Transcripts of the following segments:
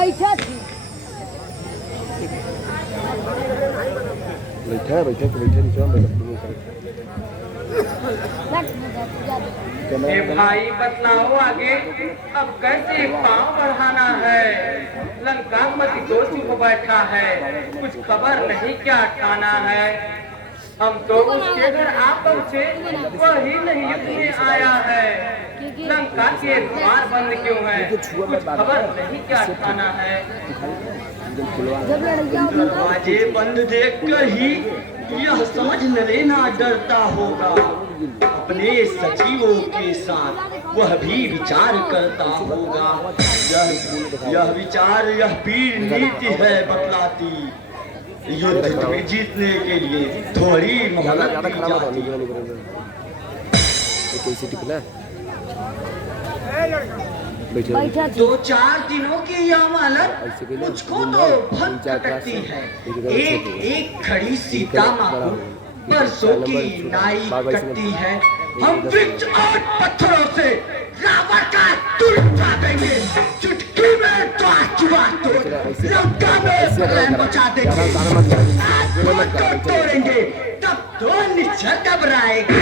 बैठा थी बैठा नीचे ए भाई बतलाओ आगे अब कैसे पाँव बढ़ाना है। लंका मत को चुप बैठा है, कुछ खबर नहीं क्या ठाना है। हम तो उसके घर आ पहुँचे, वही नहीं युद्ध में आया है। लंका के द्वार बंद क्यों है, कुछ खबर नहीं क्या ठाना है। दरवाजे बंद देख कर ही यह समझ न लेना डरता होगा, अपने सचिवों के साथ वह भी विचार करता होगा। यह विचार यह वीर नीति है बतलाती, युद्ध में जीतने के लिए थोड़ी मोहलत दी जाती। दो चार दिनों की यह मोहलत मुझको तो बहुत खटकती है। एक एक खड़ी सीता माँ को बरसों की नाई कटती है। हम वृक्ष और पत्थरों से रावण का तुल उठा देंगे, चुटकी में तो चुबा तो लंका में प्रलय मचा देंगे। आसमान को तोड़ेंगे तब तो निश्चय घबराएगा,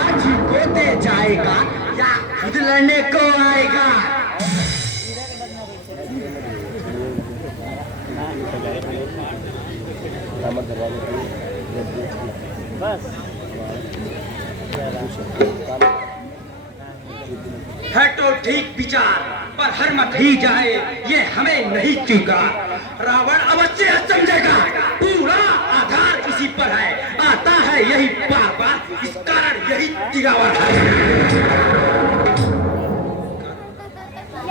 आज को दे जाएगा या खुद लड़ने को आएगा। है तो ठीक विचार, पर हर मत ही जाए ये हमें नहीं स्वीकार। रावण अवश्य समझेगा पूरा आधार इसी पर है, आता है यही बार बार, इस कारण यही तिगावर है।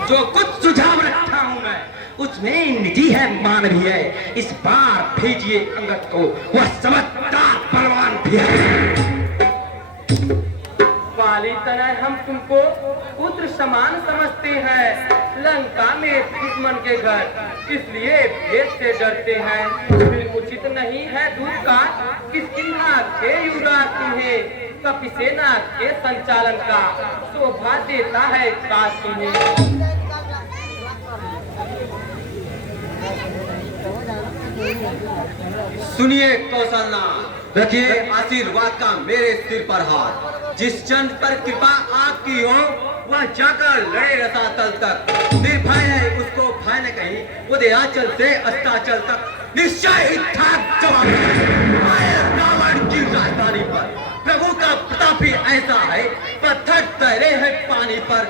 जो कुछ सुझाव रखा हूं मैं उसमें निधि है मान भी है। इस बार भेजिए अंगद को, वह समझदार बलवान भी है। वाली तरह हम तुमको पुत्र समान समझते हैं। लंका में दुश्मन के घर इसलिए भेद से डरते हैं। फिर उचित नहीं है दूध का किसकिन्ना के युवराज तुम्हें, कपिसेना के संचालन का शोभा देता है काश तुम्हें। सुनिए कौशलनाथ, रखिए आशीर्वाद का मेरे सिर पर हाथ। जिस चंद पर कृपा आपकी हो वह जाकर लड़े रसातल तक, निर्भय है उसको भय न कहीं, उदयाचल से अस्ताचल तक निश्चय ही था जवाब। रावण की राजधानी पर प्रभु का प्रताप भी ऐसा है, पत्थर तैरे हैं पानी पर।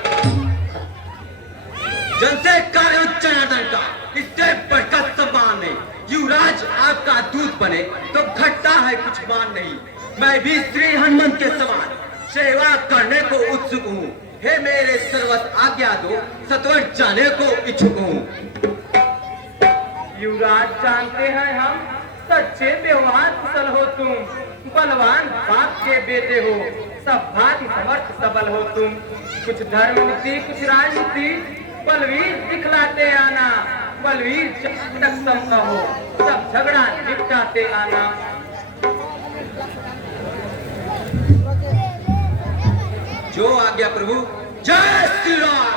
जन से कार्य जनार्दन का इससे बढ़कर सम्मान नहीं। युवराज आपका दूत बने तो घटता है कुछ मान नहीं। मैं भी श्री हनुमंत के समान सेवा करने को उत्सुक हूँ। हे मेरे सर्वस्व आज्ञा दो, सत्वर जाने को इच्छुक हूँ। युवराज जानते हैं हम सच्चे व्यवहार कुशल हो तुम, बलवान बाप के बेटे हो, सब भांति समर्थ सबल हो तुम। कुछ धर्म नीति कुछ राजनीति बलवीर दिखलाते आना, बलवीर सक्षम कहो सब झगड़ा निपटाते आना। जो आज्ञा प्रभु। जय श्री राम।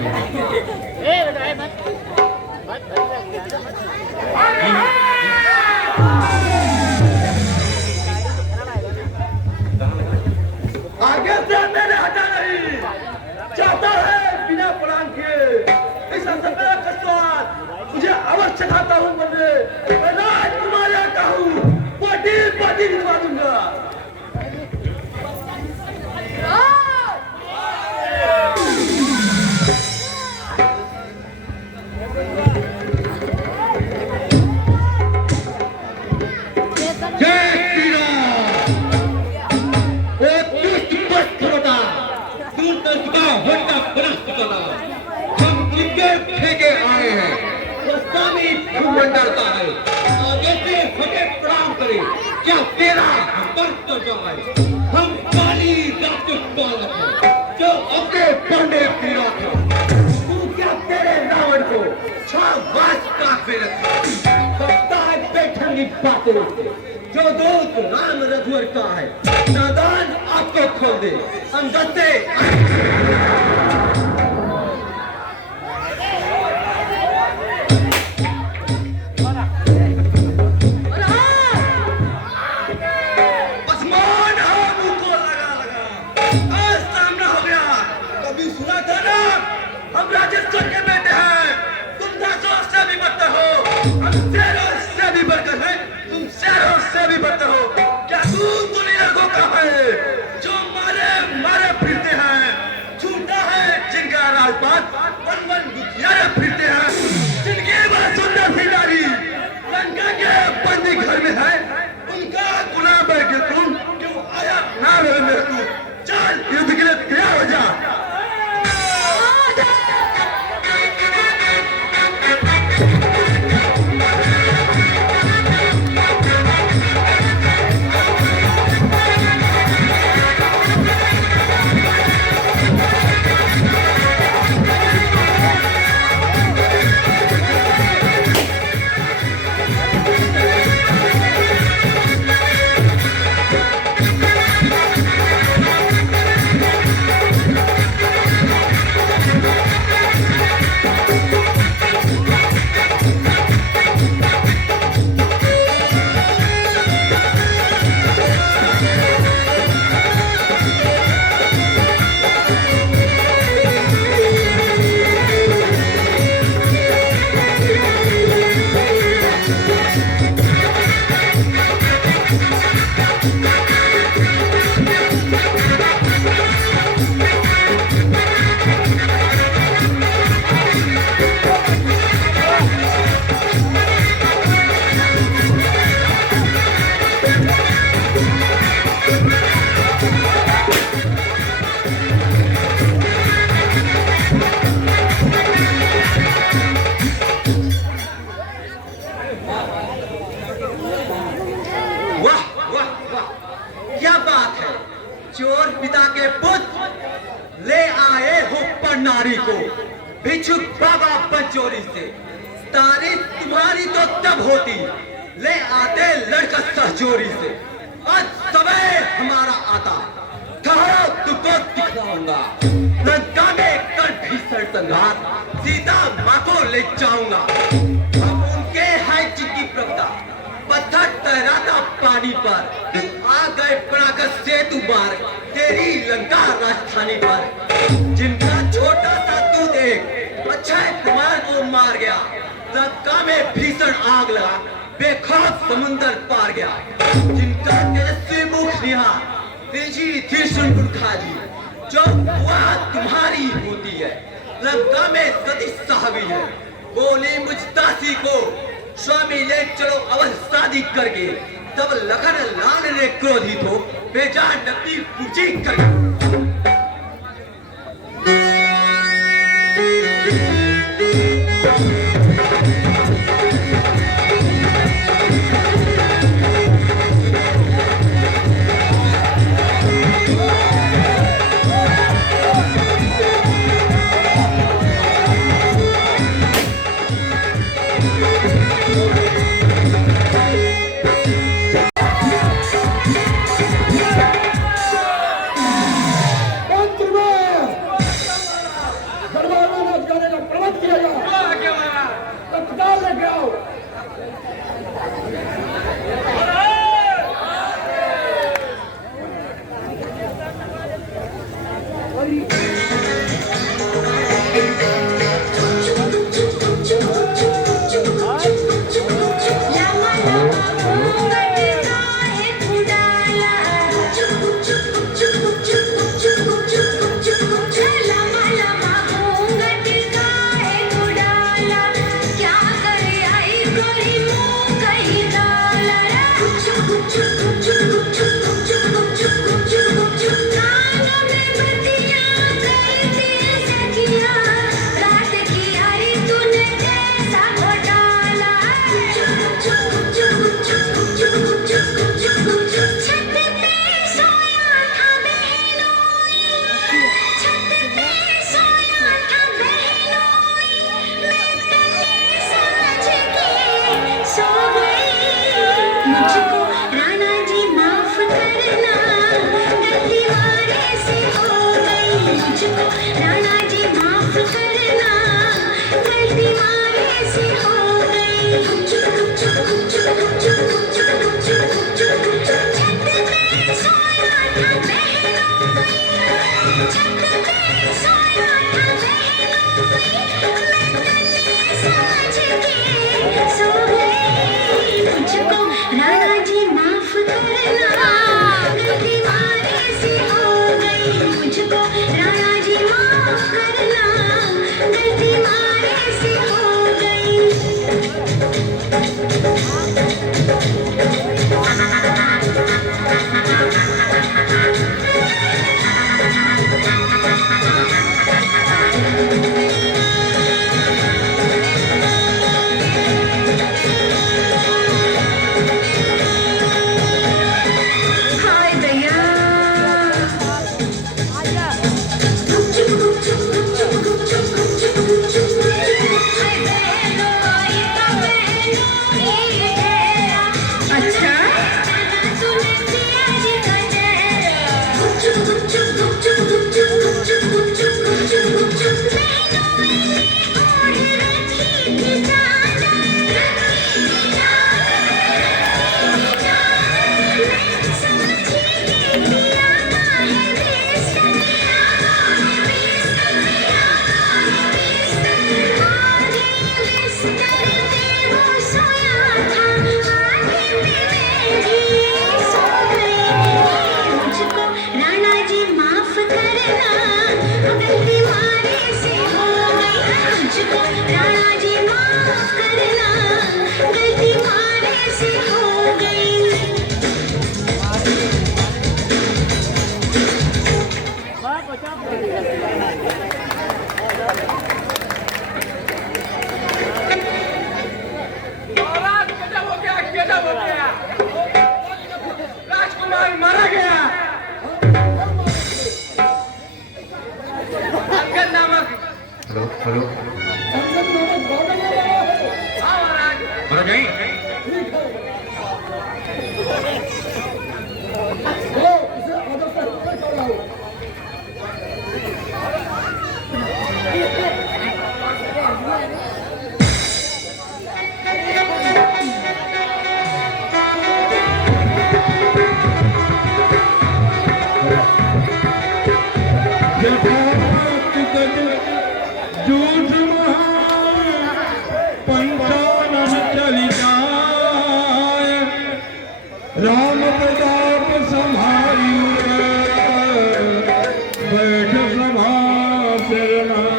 आगे से मैंने हटा नहीं चाहता है बिना प्लान किए इस अवसर पर कस्वाद मुझे अवश्य चाहता हूँ मैं राजकुमार का हूँ पार्टी पार्टी दिलवा दूंगा मंडलता है आगे से हमें प्रणाम करें क्या तेरा बर्त जाए हम काली राजपालक हैं जो अपने पांडे पीरा था तू क्या तेरे रावण को छावास काफे रखा सकता है बैठंगी बातें जो दूत राम रघुवर का है नादान आपको खोल दे अंदर से फिरते हैं जिनकी बात सुंदर सी नारी लंका के बंदी घर में है उनका गुलाम बन के तुम क्यों आया ना मेरे तू चल युद्ध के लिए तैयार हो जा नारी को भिक्षुक बाबा पंचोरी से तारीफ तुम्हारी तो तब होती ले आते लड़का सहचोरी से आज समय हमारा आता ठहरो तुमको दिखाऊंगा लंका में कर भीषण संघात सीता माँ को ले जाऊंगा अब उनके है जिनकी प्रवता पत्थर तैराता पानी पर आ गए परागत सेतु बार तेरी लंका राजधानी पर जिनका छोटा सा तू देख अक्षय कुमार को मार गया लंका में भीषण आग लगा बेखौफ समुंदर पार गया जिनका तेजस्वी मुख निहार तेजी थी सुनपुरखाली जो हुआ तुम्हारी होती है लंका में सती साहबी है बोली मुझतासी को स्वामी ले चलो अवश्य शादी करके तब लखन लाल ने क्रोधित हो बेजान नकली पूछी कर मुझको राणा जी माफ करना, गलती मारे से हो गई। छत पे सोया था बहनोई, छत पे सोया था बहनोई, मैं तले समझ के सो गई। मुझको राणा जी माफ करना, गलती मारे से हो गई। मुझको राणा जी माफ करना, गलती मारे से हो गई। हाय दया, हाय बहनों आई तो बहनों ये है। अच्छा सुने जिया जी का चेहरा, बहनोई ने ओढ़ रखी थी चादर, रखी थी चादर, मैं समझी कि पिया का है बिस्तर, पिया का है बिस्तर, पिया का है बिस्तर। आधे बिस्तर पे वो सोया था, आधे पे मैं भी सो गई। मुझको राणा जी माफ करना, गलती मारे से हो गई। मुझको राणा जी माफ करना, गलती मारे से हो गई। महाराज गजब हो गया, गजब हो गया। राजकुमार मारा गया। अंगद नामक, हेलो हेलो हाँ महाराज। बोला जाए झूठ पंचानन चली जाए, राम प्रताप संभारी बैठ सभा सिरनाए।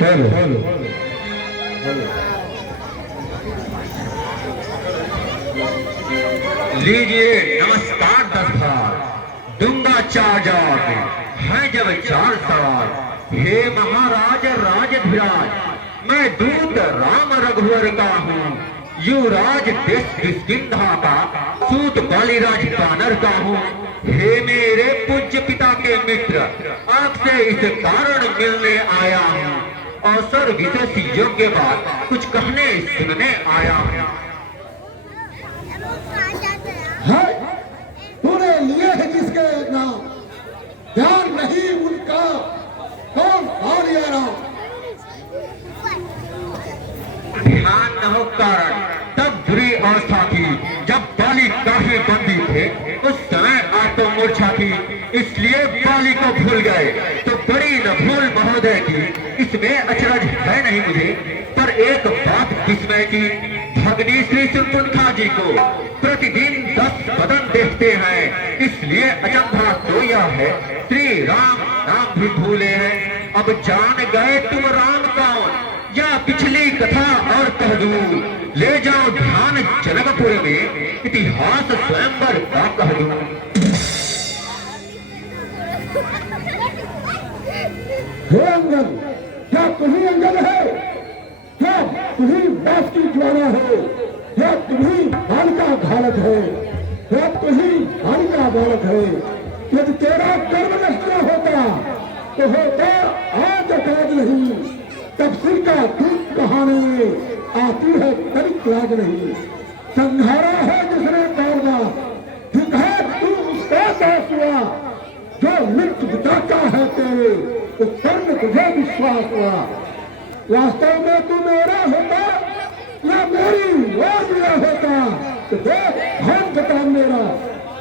हेलो हेलो लीजिए नमस्कार दरबार, दूंगा 4 जवाब है जब 4 सवाल। हे महाराज राजधिराज, मैं दूत राम रघुवर का हूँ, युवराज देश किष्किंधा का, सूत बालीराज बानर का हूँ। हे मेरे पूज्य पिता के मित्र, आपसे इस कारण मिलने आया हूँ। अवसर विशेष योग्य बात कुछ कहने सुनने आया हूँ। है तूने लिए है जिसके नाम, ध्यान नहीं उनका, कौन बालिया राम। ध्यान न हो कारण तब बुरी अवस्था थी, जब बाली काफी बंदी थे, उस समय आप तो मूर्छा थी, इसलिए बाली को भूल गए। तो बड़ी न भूल महोदय की, इसमें अचरज है नहीं मुझे, पर एक बात विस्मय की, भगनी श्री सुरपुंखा जी को प्रतिदिन 10 बदन देखते हैं, इसलिए अचंभा तो यह है, श्री राम नाम भी भूले हैं। अब जान गए तुम राम कौन, या पिछली कथा और कह दूं, ले जाओ ध्यान जनकपुर में, इतिहास स्वयंवर का कह दूं। हे अंगद, क्या तुम्ही अंगद है? क्या तुम्ही बास की ज्वाला है? क्या तुम्ही बालिका घालक है? क्या तुम्ही बालिका बालक है? यदि तेरा कर्म नष्ट न होता तो होता आज काज नहीं, तब सिर का दुख कहानी आती है तनिक लाज नहीं। संघारा है जिसने तोड़ना, ठीक है तू उसका दास हुआ। जो मृत्यु बिताता है तेरे, उस पर में तुझे विश्वास हुआ। वास्तव में तू मेरा होता या मेरी वो मेरा होता, तो देख हम बता मेरा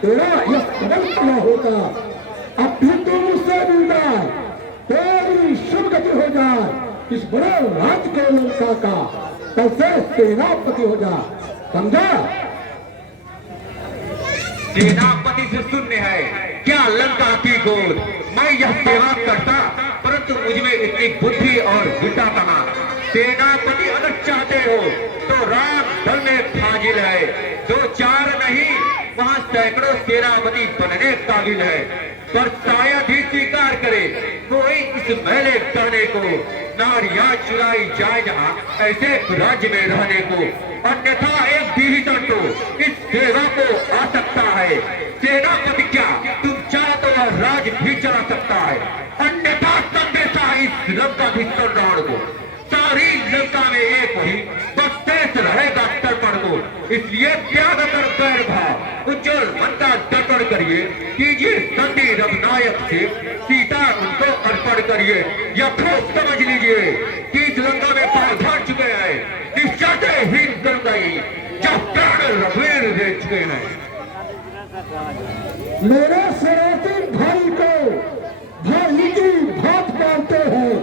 तेरा यह कदम क्या होता। अब भी तू मुझसे मिलता, तेरी शुभ गति हो जाए इस बड़े राज के लंका का, कल से सेनापति हो जा, समझा। सेनापति से शून्य है क्या लंका की गोद। मैं यह सेवा करता, परंतु मुझमें इतनी बुद्धि और विद्या कहाँ। सेनापति अगर चाहते हो तो राम दल में फाजिल है, दो चार नहीं वहाँ सैकड़ों सेनापति बनने काबिल है। पर शायद ही स्वीकार करे कोई इस मैले कहने को, नारियां चुराई जाए जहाँ ऐसे राज्य में रहने को। अन्यथा एक विभीषण तो इस सेवा को आ सकता है। सेनापति क्या तुम चाहे तो वह राज भी चला सकता है, अन्यथा संदेशा इस लंकाधीश्वर रावण को। सारी लंका में एक ही बस शेष रहेगा तर्पण को। इसलिए त्याग कर बैर भाव, उज्जवल मन का तर्पण करिए, कीजिए संधि रघुनायक से, सीता उनको अर्पण करिए। यह खूब समझ लीजिए कि इस लंका में पांव धर चुके हैं, निश्चय ही कर गई जब प्राण रघुवीर दे चुके हैं। मेरे सनातन भाई को भाई की भात मानते हैं,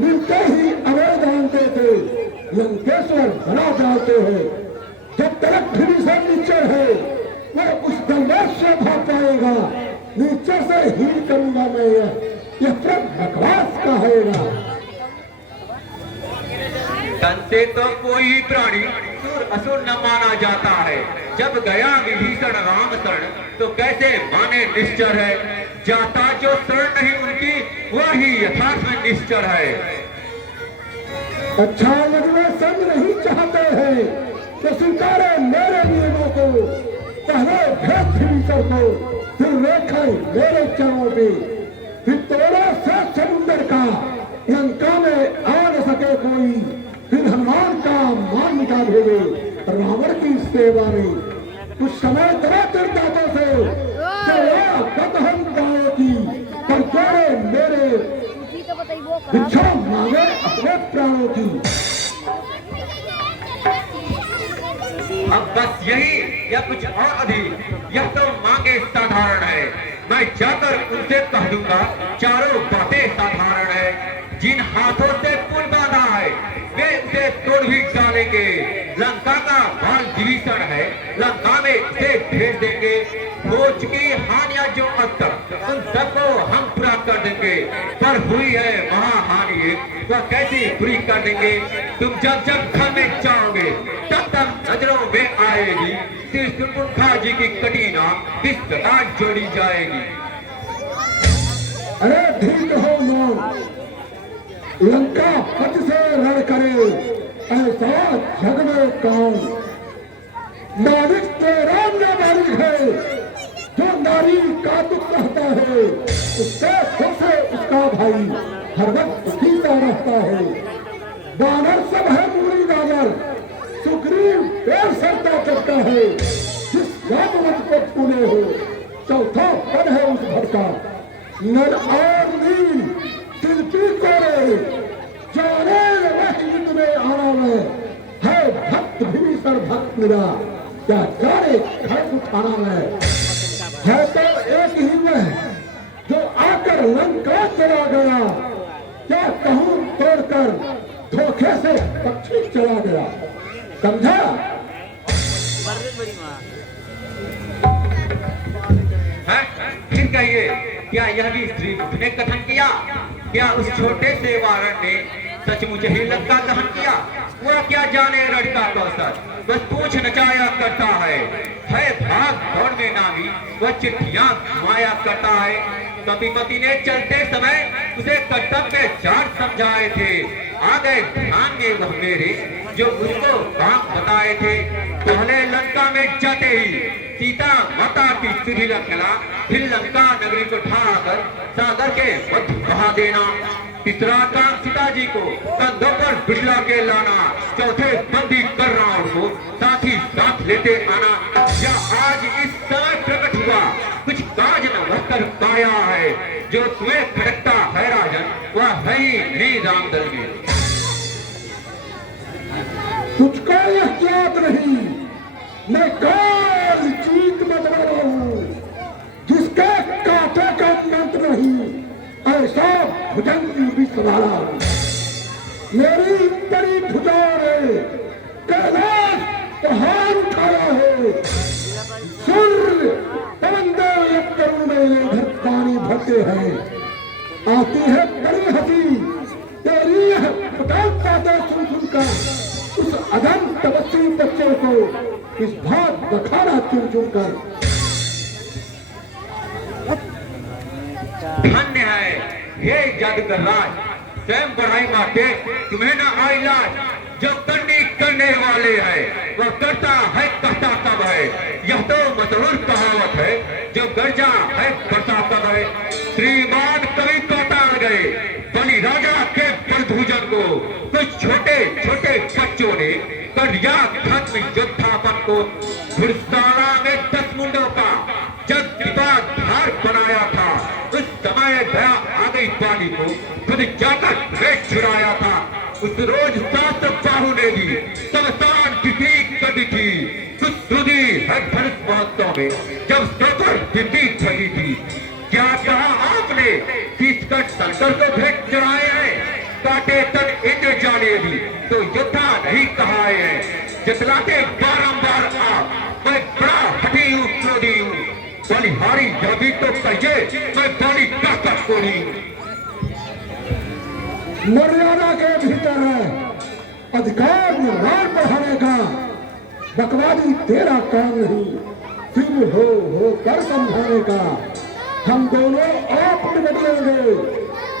मिलते ही अवैध आनते थे, लंकेश्वर बना डालते हैं। जब तक विभीषण नीचे है वो उस दलवेश से भाग पाएगा, नीचे से हील करूंगा मैं। यह सब बकवास का होगा। तन से तो कोई ही प्राणी सुर असुर न माना जाता है। जब गया विभीषण राम शरण तो कैसे माने निश्चर है। जाता जो शरण नहीं उनकी वही यथार्थ में निश्चर है। अच्छा लगना संग नहीं चाहते हैं तो स्वीकारे मेरे नियमों को। पहले भेद विभीषण को, फिर रेखा मेरे चरणों पे, फिर तोड़ा से समुद्र का लंका में आ न सके कोई, फिर हनुमान का मान निकाल भेजे रावण की सेवा में। कुछ समय तरह दांतों से हम गायों की, पर तोड़े मेरे इच्छा मांगे अपने प्राणों की। अब बस यही या कुछ और अधिक, यह तो मांगे साधारण है। मैं जाकर उनसे कह दूंगा चारों बातें साधारण है। जिन हाथों से पुल बांधा है वे उसे तोड़ भी डालेंगे। लंका का बाल विभीषण है, लंका में उसे भेज देंगे। हो चुकी हानियां जो अब तक उन सबको हम पूरा कर देंगे। पर हुई है महाहानि वह कैसी पूरी कर देंगे। तुम जब जब घर में जाओगे तब तक नजरों में आएगी श्री जी की कटीना किस प्रकार जोड़ी जाएगी। अरे ठीक हो मौन, लंका पद से रण करे ऐसा जग में कौन। नारिक तेरा नारिक है जो नारी का दुख रहता है, उससे खुद से उसका भाई हर वक्त जीता रहता है। बानर सब है मूरी दानर, सुग्रीव पेड़ सरता करता है। जिस जामवंत को तूने हो चौथा पद है उस भड़का। नर और नील शिल्पी करे जाने वह युद्ध में आना में है। भक्त भीषण भक्त मेरा क्या जाने खर्च उठाना में है। तो एक ही में जो आकर लंका चला गया, क्या कहूं तोड़कर धोखे से पक्षी चला गया। समझा। फिर कहिए क्या यह भी श्री बुद्ध ने कथन किया? क्या उस छोटे से वारण ने सचमुच ही लंका दहन किया? वह क्या जाने लड़का कौशल बस पूछ नचाया करता है भाग दौड़ में नामी वह चिट्ठियां घुमाया करता है। कपिपति ने चलते समय उसे कर्तव्य चार समझाए थे। आ गए ध्यान में वह मेरे जो उसको काम बताए थे। पहले लंका में जाते ही सीता माता की सुधिला खिला, फिर लंका नगरी को ढाकर सागर के मध्य बहा देना। तीसरा काम सीताजी को कंधों पर बिठला के लाना, चौथे बंदी कर रावण को साथ ही साथ लेते आना। या आज इस समय प्रकट हुआ कुछ काज न वहकर पाया है, जो तुम्हें खड़कता है राजन वह है ही नहीं रामदल में। तुझको यह याद नहीं, मैं काल जीत मत वाला हूँ, जिसके कांटे का मंत्र नहीं, ऐसा भुजंग भी सवारा हूँ। मेरी बड़ी भुजाओं ने कैलाश पहाड़ उठाया है, सूर्य पवन देव एक करुण में इधर पानी भरते हैं। आती है बड़ी हंसी तेरी यह पटाल पाते सुन सुनकर, उस अदम तपस्वी बच्चे को इस भात बखाना चुन चुन कर। धन्य है हे जादूगर राज, स्वयं बढ़ाई माते तुम्हें न आई लाज। जो करने वाले है वह करता है कहता तब है, यह तो मशहूर कहावत है, जो गर्जा है करता तब है। श्रीमान कवि को टाल गए बलि राजा के बलभूजन को, कुछ छोटे छोटे बच्चों ने कर दिया खत्म योद्धापन को। घुड़साना में 10 मुंडों का जब विवाद धार बनाया था, उस समय दया आ गई पानी को, खुद जाकर भेंट छुड़ाया था। उस रोज शास्त्र बाहु ने भी समसान की ठीक कर दी थी, कुछ सुधी है धनुष महोत्सव में जब सफर दिल्ली फटी थी। क्या कहा आपने किसकट शंकर को भेंट चढ़ाए हैं, काटे तक इंद्र जाने भी तो योद्धा नहीं कहाए हैं। जतलाते बारंबार आप मैं बड़ा हठी हूँ क्रोधी हूँ, बलिहारी जब भी तो कहिए मैं बलि का कोड़ी हूँ। मर्यादा के भीतर है अधिकार में राज बढ़ाने का, बकवादी तेरा काम नहीं, फिर हो कर समझाने का। हम दोनों आप निपट लेंगे,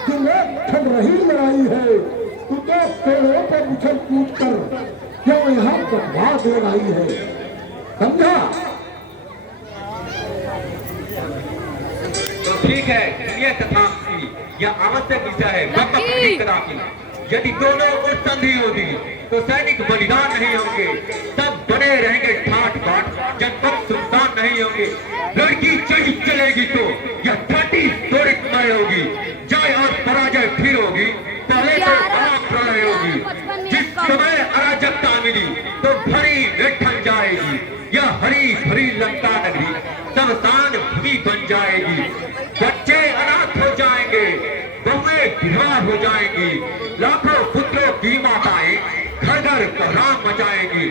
तुम एक ठन रही लड़ाई है, तू तो पेड़ों पर उछल कूद कर क्यों यहाँ बकवास लगाई है, समझा? तो ठीक है, ये तथा यह आवश्यक विषय है कदापि। यदि दोनों को संधि होगी तो सैनिक बलिदान नहीं होंगे, सब बने रहेंगे ठाट बाट, जनपद सुल्तान नहीं होंगे। लड़की चढ़ी चलेगी तो यह छठी त्वरितमय होगी, जय और पराजय फिर होगी, पहले तो आग प्रलय होगी। जिस समय अराजकता मिली तो भरी में ढल जाएगी, यह हरी भरी लंका नगरी शमशान भूमि बन जाएगी। बच्चे अनाथ हो जाएंगे, बहुएं विधवा हो जाएंगी, लाखों पुत्रों की माताएं घर घर कोहराम मचाएंगी।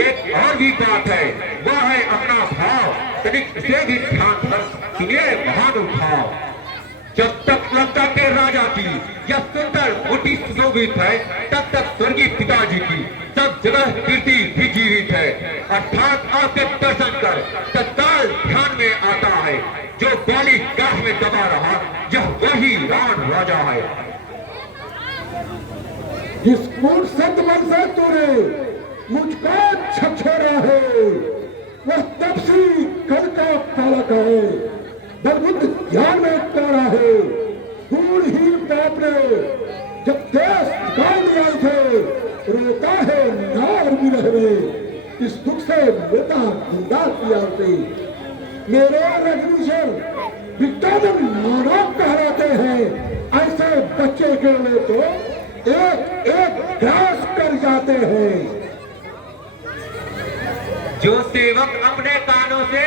एक और भी बात है, वह है अपना भाव, तनिक से भी ध्यान कर सुनिए महानुभाव। जब तक लंका के राजा की यह सुंदर मोटी सुशोभित है, तब तक स्वर्गीय पिताजी की सब जगह कीर्ति भी जीवित है। अर्थात आपके दर्शन कर तत्काल ध्यान में आता है, जो बाली गाह में दबा रहा यह वही रावण राजा है। जिस कूट संत मन से तूने मुझको छछोड़ा है, वह तपसी कल का पालक है, बलबुद्ध ज्ञान में तारा है। गुणहीन बाप ने जब देश गांव दिया थे, रोता है नार विरह में, इस दुख से रोता गुंडा किया उसे। मेरे रजनीशर विटामिन मानव कहलाते हैं, ऐसे बच्चे के लिए तो एक एक ग्रास कर जाते हैं। जो सेवक अपने कानों से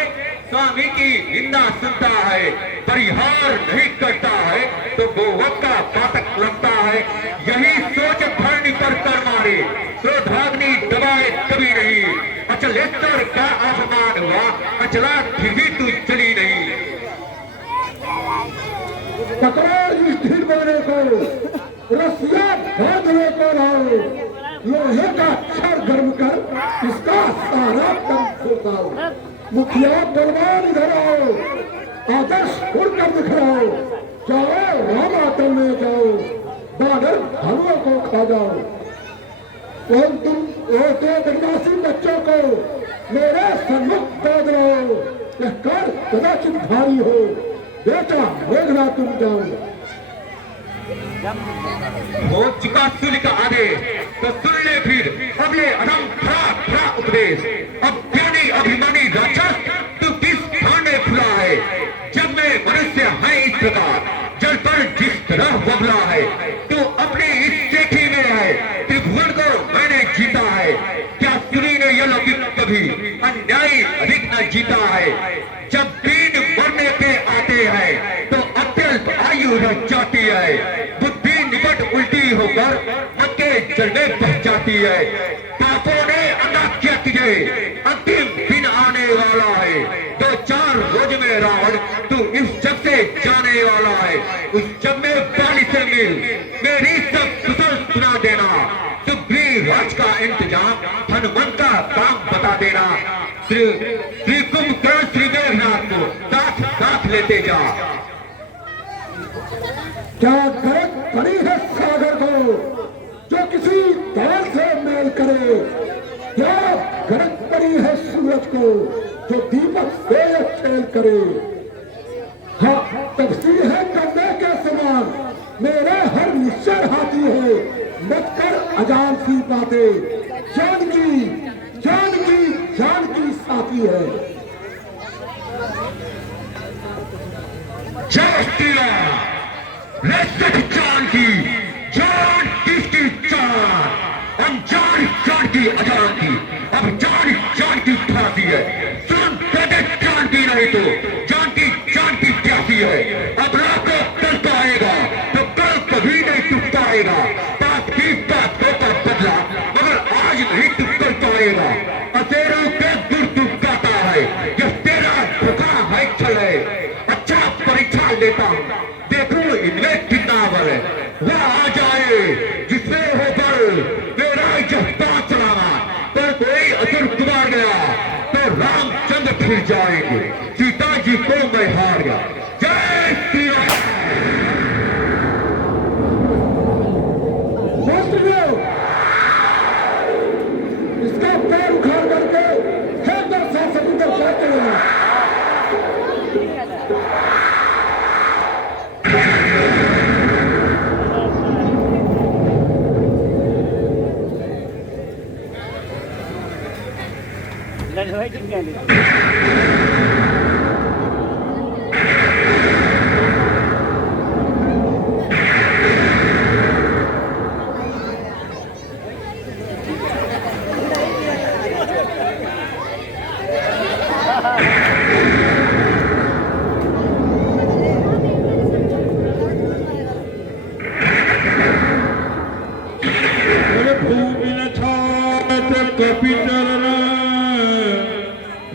स्वामी की निंदा सुनता है, परिहार नहीं करता है, तो गोवध का पातक लगता है। यही सोच धरनी पर कर मारे, क्रोधाग्नि दबाए कभी नहीं। अचलेश्वर का अपमान हुआ, अचला फिर भी तू चली नहीं। टकरार युधिष्ठिर बनने को, रसिया बांधने को लाओ, लोहे का क्षर गर्म कर इसका सारा दम फूकाओ। मुखिया बलवान इधर आओ, आदर्श उड़कर दिखलाओ, जाओ रामातल में जाओ, बानर भालुओं को खा जाओ। तुम दो बदमाशी बच्चों को मेरे सम्मुख बांध लाओ, यह कर कदाचित भारी हो, बेटा मेघना तुम जाओ। हो चुका सूर्य का आदेश, तो सुन ले फिर अगले अधम खरा उपदेश। अब ज्ञानी अभिमानी राक्षस तू किस स्थान में खुला है? जब में मनुष्य है इस प्रकार जल पर जिस तरह बबला है, तू अपनी इस चेठी में है, त्रिभुवन को मैंने जीता है। क्या सुनी ने यह लौकिक कभी अन्याय अधिक न जीता है? जब दिन मरने के आते हैं तो अत्यल्प आयु रह जाती है, बुद्धि निकट उल्टी होकर मन के जल में बह जाती है। पापों ने अनाज्ञा तुझे, अंतिम दिन आने वाला है। 2-4 रोज में रावण तू इस जग से जाने वाला है। उस जग में बाली से मिल मेरी सब कुशल सुना देना। सुग्रीव राज का इंतजाम हनुमान का काम बता देना। श्री कुंभकर्ण श्री मेघनाथ को साथ साथ लेते जा। क्या गरज पड़ी है सागर को जो किसी दौर से मेल करे? क्या गरज पड़ी है सूरज को जो दीपक से खेल करे? हाँ, तफसीर है करने के समान मेरे हर निश्चय हाथी है। मत कर अजान सी बातें, जानकी साथी है। जय श्री राम। जानकी जान किसकी जान? जान की अजान की, अब जान की ठाती है। सुन जान की नहीं तो जान की प्यासी है। अब रात को कल पाएगा तो कल कभी नहीं चुप पाएगा। बात की बात होता बदला मगर आज नहीं चुप कर पाएगा। अतेरों के दूर दुखाता है, यह तेरा धोखा है छल है। अच्छा परीक्षा लेता हूँ, देखो इनमें कितना बल है। वह आ जाए जिसमें हो बल, मेरा जफ्ता चलाना। पर कोई असुर कुमार गया तो रामचंद्र फिर जाएंगे। सीता जी को मैं हार गया। जय श्री राम। इसका पैर उखाड़ करके फिर 10 साल समुद्र जाते हैं।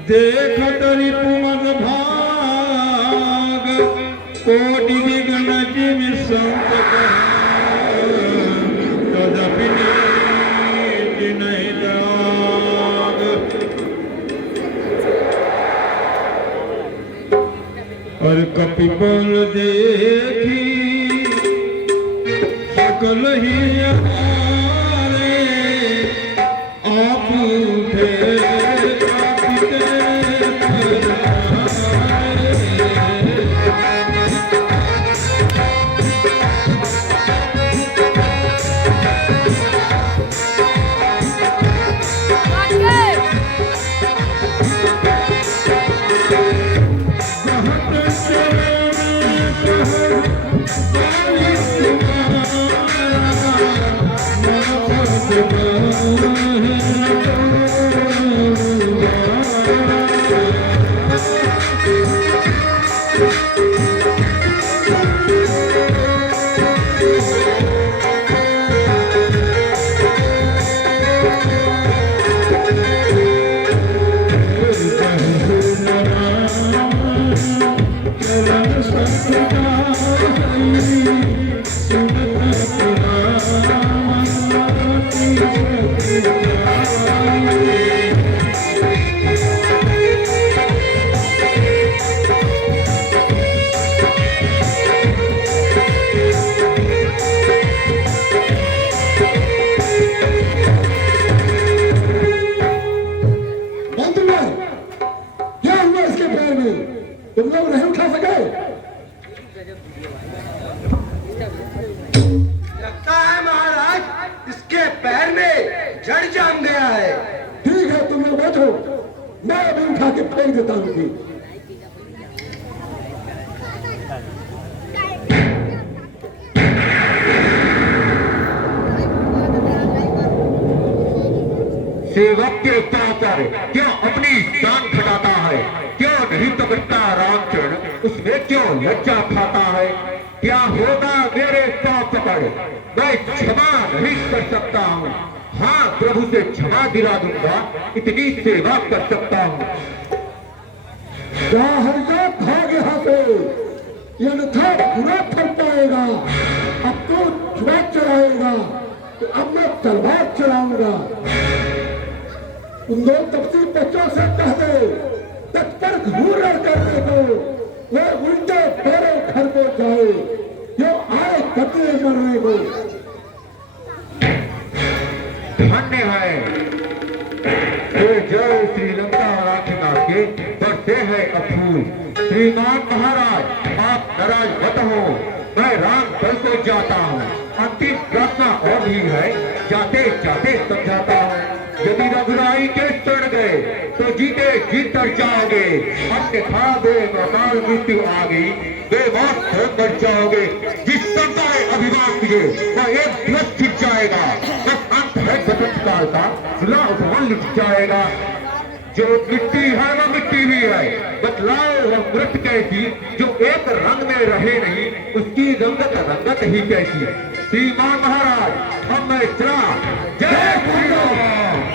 देख तरी पुमग भाग कोटि विघ्न जिम संत तदपि नीति नहीं दाग। और कपि बल देखी सकल ही हमारे आप उठे तुम लोग नहीं उठा सके। पैर में जड़ जम गया है। ठीक है, तुम लोग बैठो, मैं अभी उठा के फेंक देता हूँ कि सेवक के पाँव पर क्यों अपनी जान खटाता है? क्यों नहीं पकड़ता रामचरण? उसमें क्यों लज्जा खाता है? क्या होगा मेरे पाँव पकड़? मैं क्षमा नहीं कर सकता हूँ। हाँ, प्रभु से क्षमा दिला दूंगा, इतनी सेवा कर सकता हूँ। जा हरिजा भाग यहाँ से, अन्यथा बुरा फल पाएगा। अब तो जुआ चलाएगा तो अब मैं तलवार चलाऊंगा। उन दो तपसी बच्चों से कह दे तट पर घूर करने को, वो उल्टे पैरों घर को जाए, जो आए कतरे मरने को। धन्य है तो जय श्रीलंका राखीनाथ के बढ़ते हैं अफूल। श्रीमान महाराज, आप नाराज मत हो, मैं राम दल को जाता हूँ। अंतिम प्रार्थना और भी है, जाते जाते समझाता हूँ। यदि रघुराई के शरण गए तो जीते जीत कर जाओगे, अन्यथा बेमौताल मृत्यु आ गई, बेमौत होकर जाओगे। जिस संता है अभिमान किए वह एक दिवस छिप जाएगा। बस अंत है बसंत काल का, खुला उपवन लिख जाएगा। जो मिट्टी है वह मिट्टी भी है, बतलाओ वह मृत कैसी, जो एक रंग में रहे नहीं, उसकी रंगत रंगत ही कैसी। श्रीमान महाराज, अब मैं चला। जय श्री राम।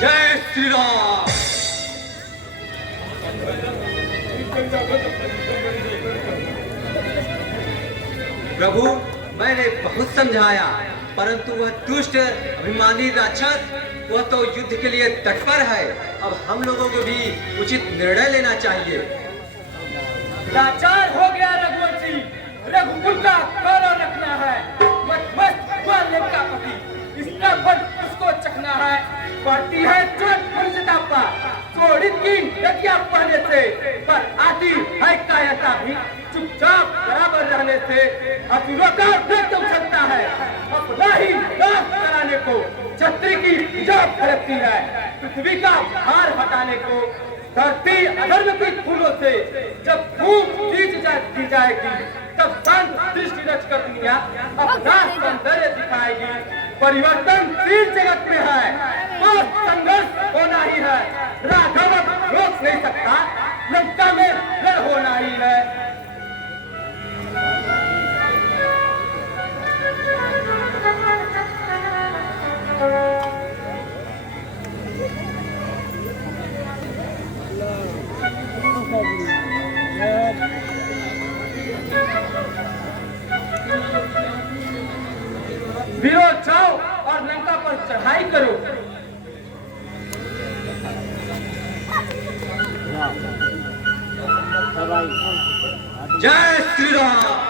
जय श्री राम। प्रभु, मैंने बहुत समझाया, परंतु वह दुष्ट अभिमानी राक्षस, वह तो युद्ध के लिए तत्पर है। अब हम लोगों को भी उचित निर्णय लेना चाहिए। लाचार हो गया रघुवर जी, रघुकुल का गौरव रखना है। का पति, इसका फल उसको चखना है। पड़ती है चोट पुरुषता पर, चोरित की गतिया पहने से, पर आती है कायरता भी चुपचाप बराबर रहने से। असुरों का वृत्त उछलता है, अपना ही नाश कराने को छत्री की जाप फड़कती है, पृथ्वी का भार हटाने को। धरती अधर्म की फूलों से जब धूप खींच दी जाएगी, तब शांत दृष्टि रचकर दुनिया अपना सौंदर्य दिखाएगी। परिवर्तनशील जगत में है तो संघर्ष होना ही है। राघव रोक नहीं सकता, लंका में लड़ होना ही है। विरोध जाओ और लंका पर चढ़ाई करो। जय श्री राम।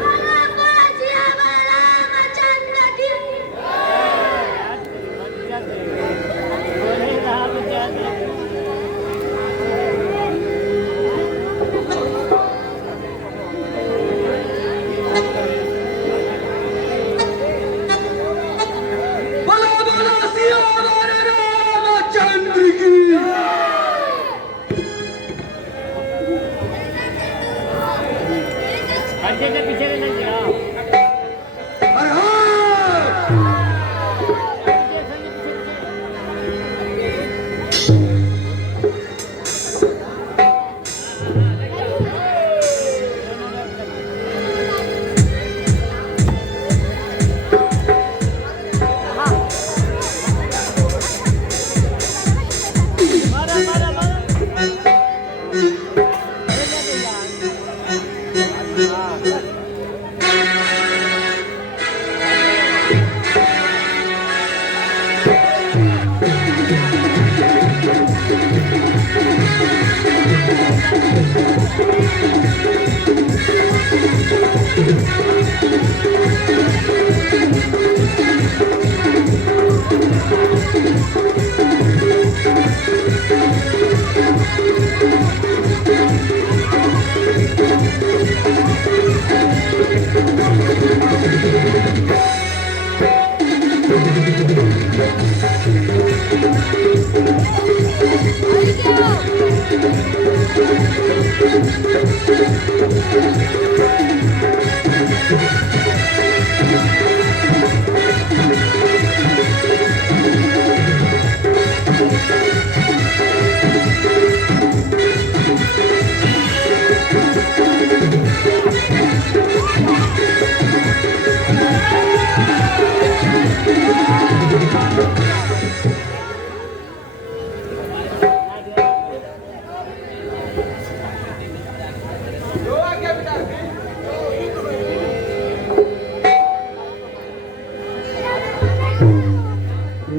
बोलो बाजिया वाला रामचंद्र की बोलो बोलो सियावर रामचंद्र की। हर हर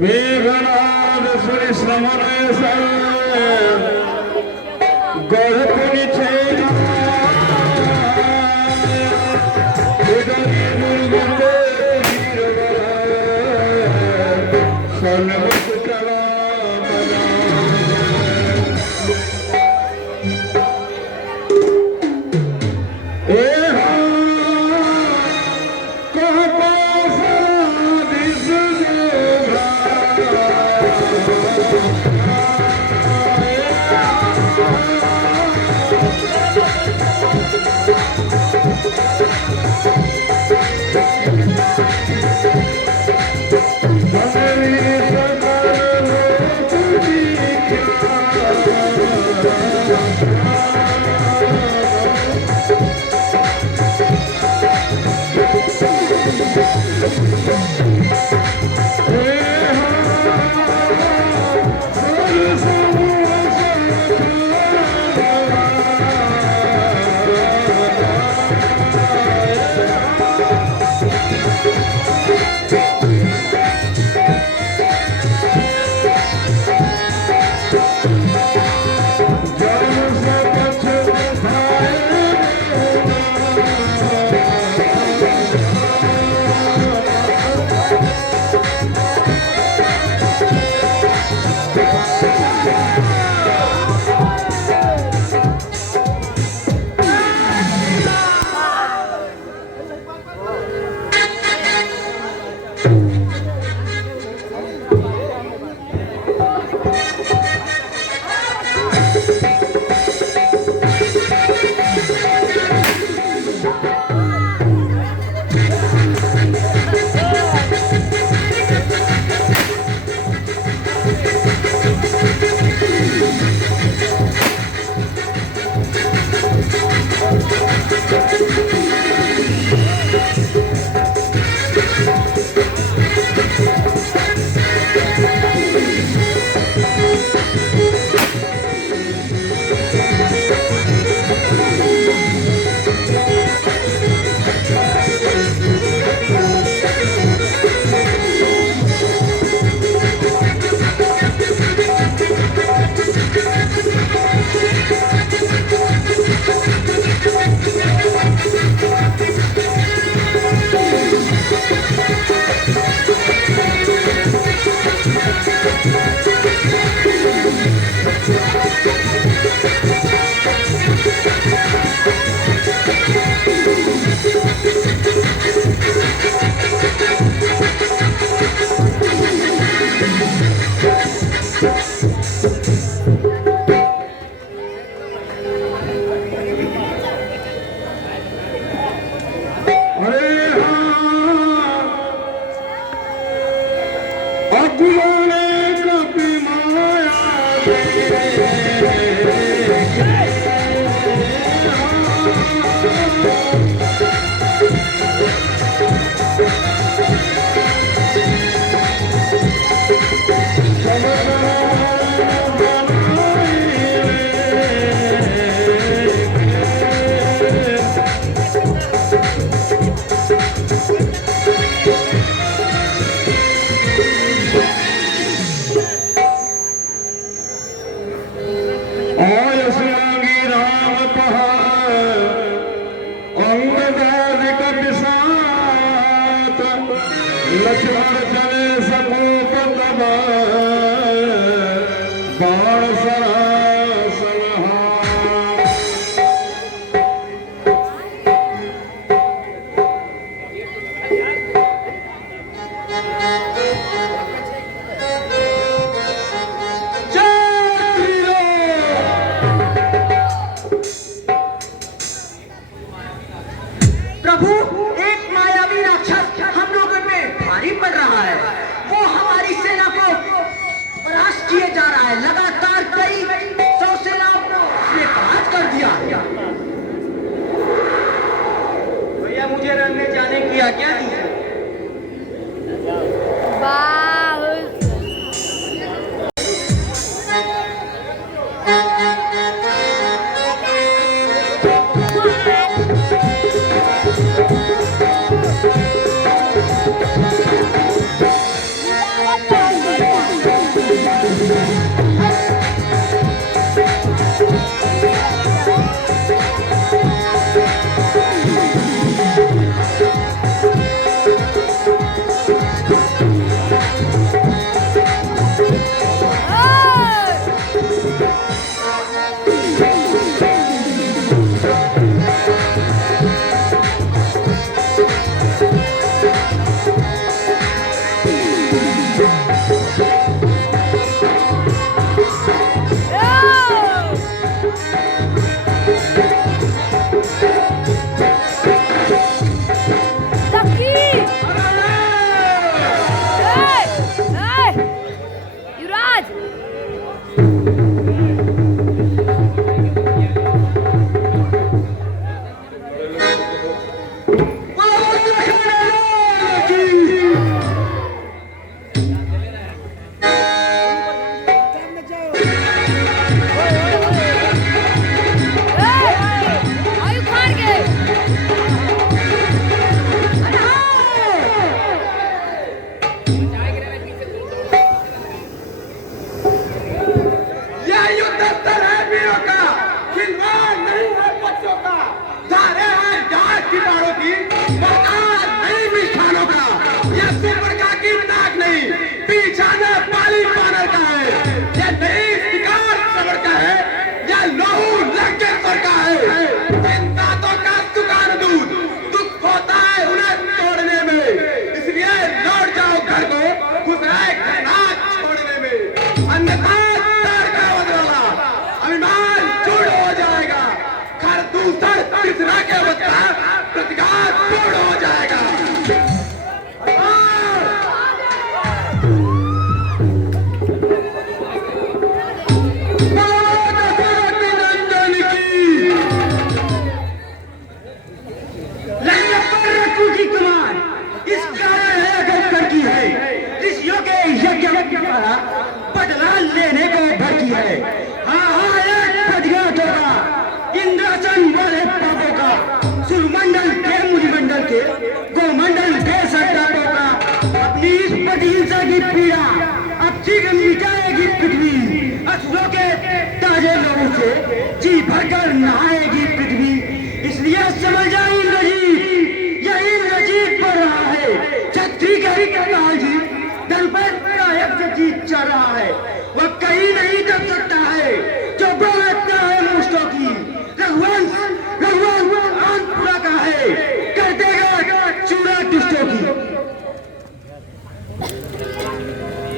मेघनाद सुनि श्रवण गढ़पुनि छेना उदरी मुर्गुंडे सन्मुख कला बना ए Hare अगुलों कभी माया लक्ष्मण चले समूप तब बाण सरासनहा प्रभु, एक मायावी राक्षस हम लोगों पे भारी पड़ रहा है। वो हमारी सेना को परास्त किए जा रहा है। लगातार कई 100 सेनाओं को उसने परास्त कर दिया। भैया मुझे रण में जाने की आज्ञा दीजिए। प्रतिघात पूर्ण हो जाएगा। बदला लेने को भर्ती है। हाँ एक प्रतिघात होगा इंद्रासन वाले पापों का, सुरमंडल के मुनिमंडल के, गोमंडल के सरदारों का। अपनी इस प्रतिहिंसा की पीड़ा अब शीघ्र मिटाएगी पृथ्वी। असुरों के ताजे लोगों से जी भरकर नहाएगी पृथ्वी। इसलिए समझ जाए इंद्रजीत, यही इंद्रजीत पढ़ रहा है। छत्री का ही काल जी धनपत का एक जीत चल रहा है। वह कहीं नहीं कर सकता है जो बोलता है मनुष्यों की। रघुवंश अंत पूरा का है, कर देगा चूड़ा दुष्टों की।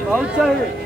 बहुत चाहिए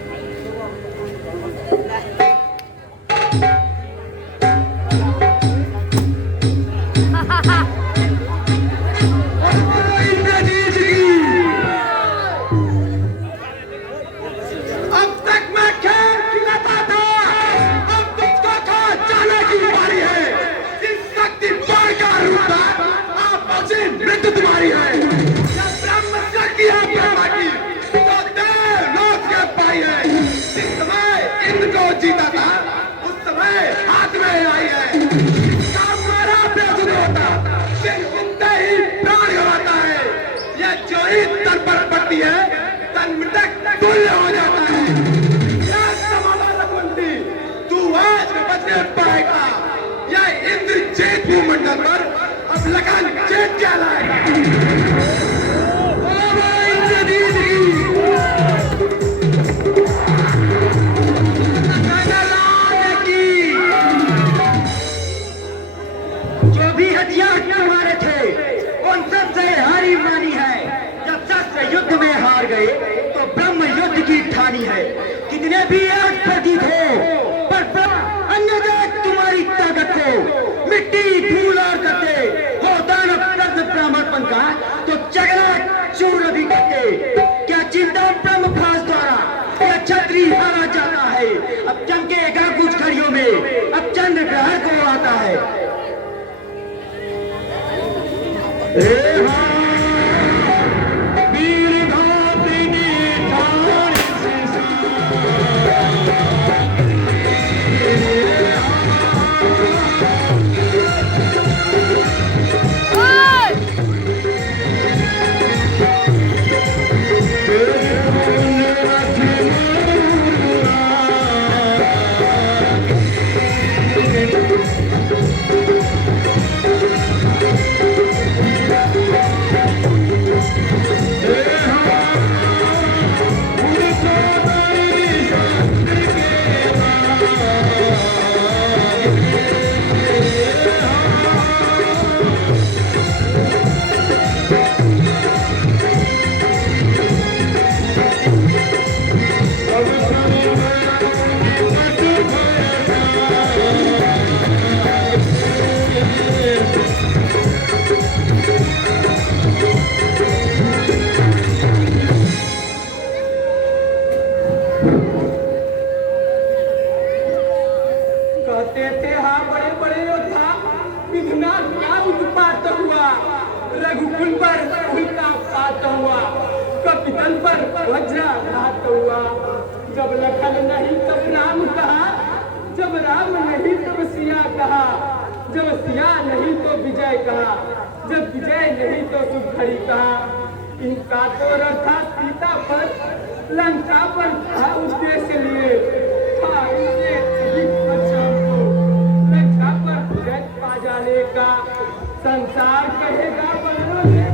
तुल्य हो जाता है। या समाना रघुवंशी, तू आज में बचने पाएगा या इंद्रजीत भूमंडल पर अब लगान चेत क्या लाएगा। इंद्रजीत की जो भी हथियार तुम्हारे थे उन सबसे हारी मानी है। जब शस्त्र युद्ध में हार गए तो ब्रह्म युद्ध की ठानी है। कितने भी आग प्रतीत हो पर अन्यथा तुम्हारी ताकत को मिट्टी धूल और करते हो दानव कर्म ब्राह्मण का तो चगला चूर्ण भी करते। क्या चिंता ब्रह्म फास द्वारा क्या छत्री हारा जाता है। अब चमकेगा कुछ घड़ियों में, अब चंद्र ग्रहण को आता है। वीर घातिनी ठार कहते थे हाँ बड़े बड़े योद्धा, इतना क्या उत्पात हुआ। रघुकुल पर उल्का पात हुआ, कपितल पर वज्राघात हुआ। जब लखन नहीं तब राम कहा, जब राम नहीं तब सिया कहा, जब सिया नहीं तो विजय कहा, जब विजय नहीं तो सुखड़ी कहा। इनका तो रथ था सीता पर, लंका पर था उद्देश्य लिए, था इनके अधिक अच्छा को लंका पर विजय पा जाने का। संसार कहेगा बनोगे,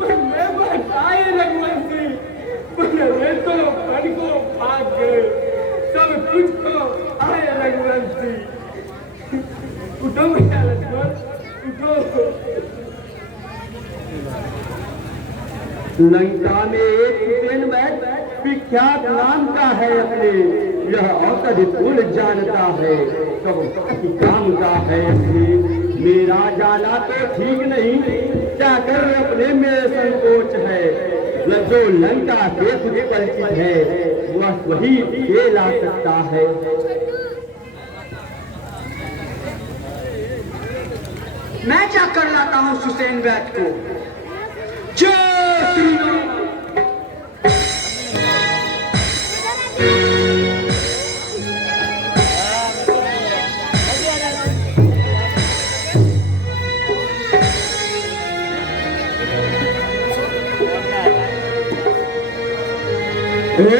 बनने बताए रघुवंशी, बनने तो बन को भाग गए, सब कुछ को आए रघुवंशी। उठो बेटा लक्ष्मण, उठो। लंका में एक हुसैन विख्यात नाम का है अपने, यह औसत कुल जानता है, सब काम का है अपने। मेरा जाना तो ठीक नहीं, क्या कर अपने में संकोच है। जो लंका से तुझे परिचित है वह वही ये ला सकता है। मैं क्या कर लाता हूँ सुसैन वैद को। जय श्री राम। हे